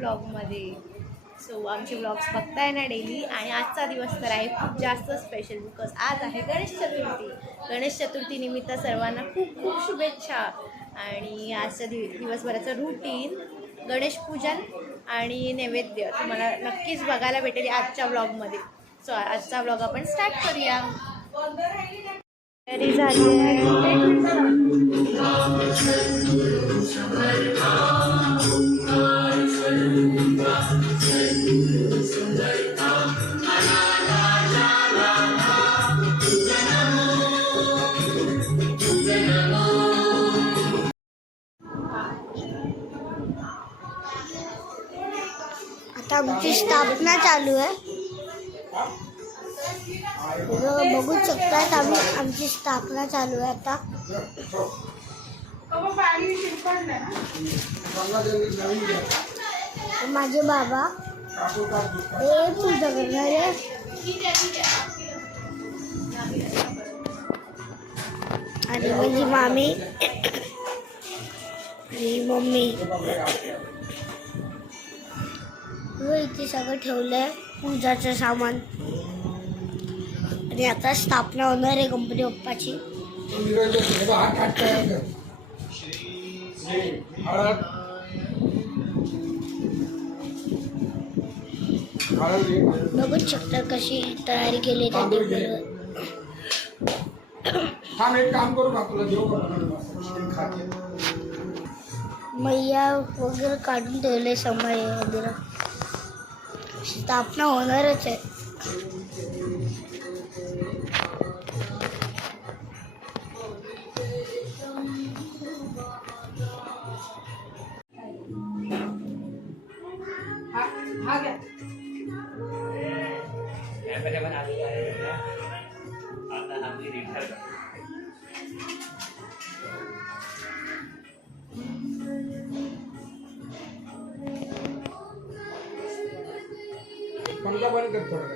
ब्लॉगमध्ये. सो आमचे ब्लॉग्स बघताय ना डेली. आणि आजचा दिवस तर आहे खूप जास्त स्पेशल, बिकॉज आज आहे गणेश चतुर्थी. गणेश चतुर्थीनिमित्त सर्वांना खूप खूप शुभेच्छा. आणि आजच्या दिवसभराचं रूटीन, गणेश पूजन आणि नैवेद्य तुम्हाला नक्कीच बघायला भेटेल आजच्या ब्लॉगमध्ये. सो आजचा ब्लॉग आपण स्टार्ट करूया. तयारी झाली आहे. आता आमची स्थापना चालू आहे. बघू शकतात आमची स्थापना चालू आहे आता. माझे बाबा हे पूजा करणार आहे. आणि माझी मामी आणि मम्मी इथे सगळं ठेवलंय पूजाचं सामान. आणि आता स्थापना होणार आहे गणपती बाप्पाची. बघू शकता कशी तयारी केली त्यांनी. मैया वगैरे काढून ठेवले समय वगैरे. स्थापना होणारच आहे. पंखा बंद कर थोड़ा.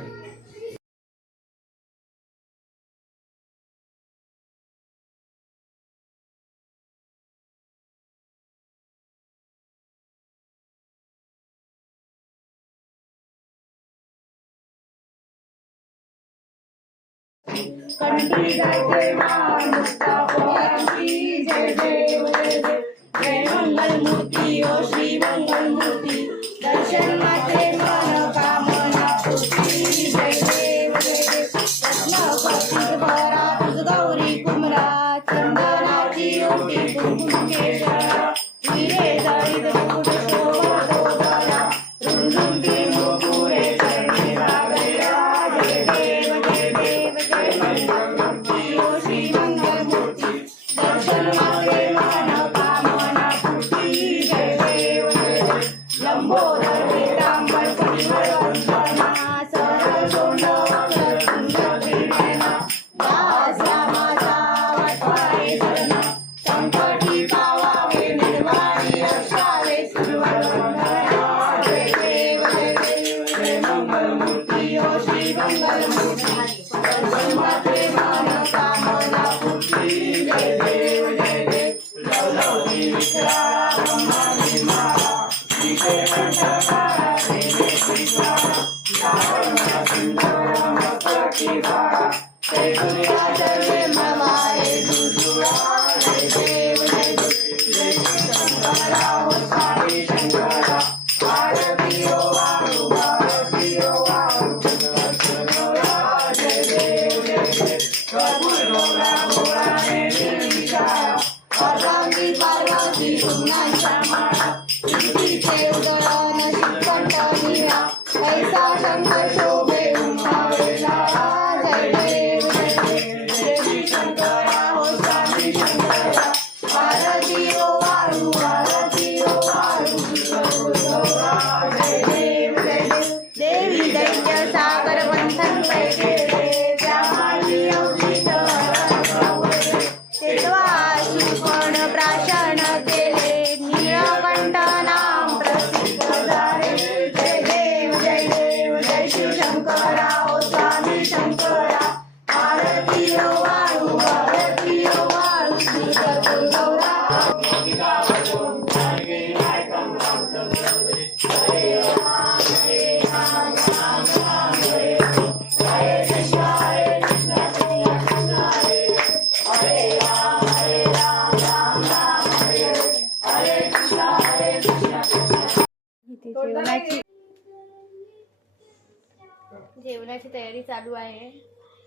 कंठी जाते मानुष्का पोरांची. जय देव जय देव. जय मंगल मूर्ती ओ श्री मंगल मूर्ती. दर्शन माते मन कामना पूर्ती. जय देव जय देव. रत्नपती भरा तुझ गौरी कुमरा. चंदनाची ओटी कुंकुम केशरा. हिरे जाळीत मुकुट शोभा दोघाला. रुंजुंटी मुकुरे चरणी लागल्या. जय देव जय देव. जय मंगल मूर्ती ओ श्री मंगल मूर्ती. दर्शन माते मन कामना पूर्ती. जय देव जय देव. लंबोदर पीतांबर परिमळ वंदना. सरळ सोंड वक्र तुंड किरणा. दास रामाचा वाटवारे शरणा. संकटी पावावे निर्वाणी असावे सुरवंदना. जय देव जय देव. जय मंगल मूर्ती ओ श्री मंगल मूर्ती. दर्शन माते मन कामना पूर्ती. जय देव जय देव. लवलवी विक्राळा ब्रह्मांडी माळा. विजय कंठकारा देवे श्रीकारा. लावण्य सुंदर मस्तकी बाळा. जय दुर्याचले मवाळे दुजुळा. जय देव जय देव. जय शंकरा हो साई शंकरा. आरती ओ वाळू आरती ओ वाळू. जय देव जय देव. कबूल डोळा डोळाने निर्विचारा. अर्धांगी पार्वती पुन्हांच्या माळा. सिद्धीचे उदळण शिवकंठ निळा. ऐसा शंकर शोभे उमावेला. जय देव जय देव. जय श्री शंकरा हो साई शंकरा. आरती ओ वाळू आरती ओ वाळू. जय देव जय देव. देवी दैत्य सागर मंथन वैगेरे. त्यामाली अवचित तेव्हा सुपण प्राशन केले. नीळकंठ नाम प्रसिद्ध झाले. जय देव जय देव. जय शिवशंकर जेवणाची तयारी चालू आहे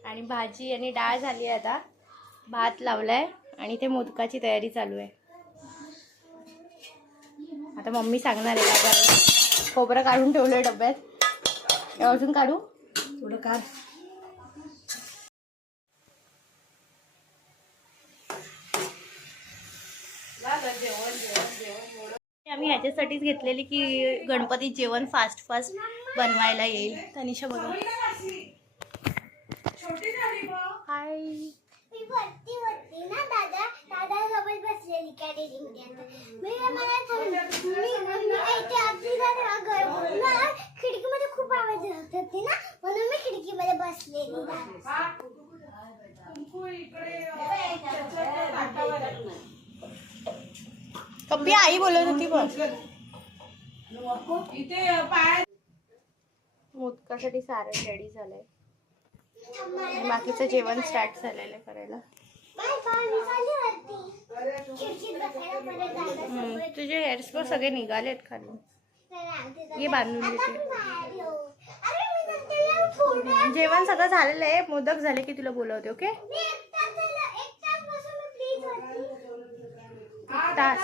आणि भाजी आणि डाळ झाली आहे. आता भात लावलाय आणि ते मोदकाची तयारी चालू आहे. आता मम्मी सांगणार आहे काय करायचं. खोबरं काढून ठेवलंय डब्यात. अजून काढू थोडं काढ. आम्ही ह्याच्यासाठीच घेतलेली की गणपतीत जेवण फास्ट फास्ट बनवायला येईल. तनिषा बघा. हाय. मी वरती होती ना दादा सोबत बसलेली कॅडेरीमध्ये. खिडकीमध्ये खूप आवाज येत होती ना, म्हणून मी खिडकीमध्ये बसलेली. कप्पी आई बोलत होती बघ. मोदकासाठी सारण रेडी झालंय. बाकीचं जेवण स्टार्ट झालेलं आहे करायला. तुझे हेअर्स पण सगळे निघालेत खाली. ये बांधून देते. जेवण सगळं झालेलं आहे. मोदक झाले की तुला बोलवते. ओके. तास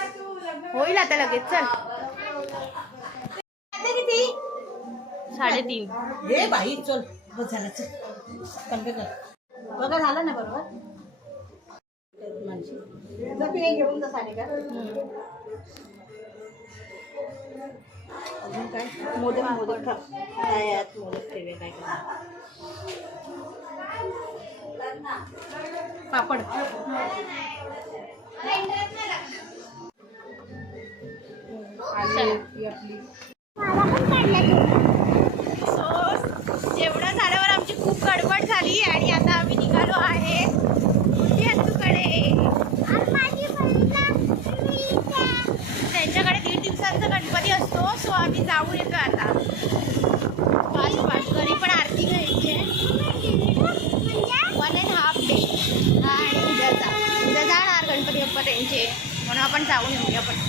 होईल आता लगेच. चल. किती? 3:30. हे बाई चल बस झालं. चल बघा झालं ना बरोबर. घेऊन जा साडी का. अजून काय मोदक मोदक काय मोदक ठेवे काय पापड. जेवण झाल्यावर आमची खूप गडबड झाली आणि आता आम्ही निघालो आहे कडे. त्यांच्याकडे 1.5 दिवसांचा गणपती असतो. सो आम्ही जाऊन येतो आता फास्ट. घरी पण आरती घ्यायची आहे. 1.5 डे आणि उद्या जाणार गणपती बाप्पा त्यांचे, म्हणून आपण जाऊन येऊया पटकन.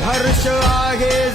हर्ष आहे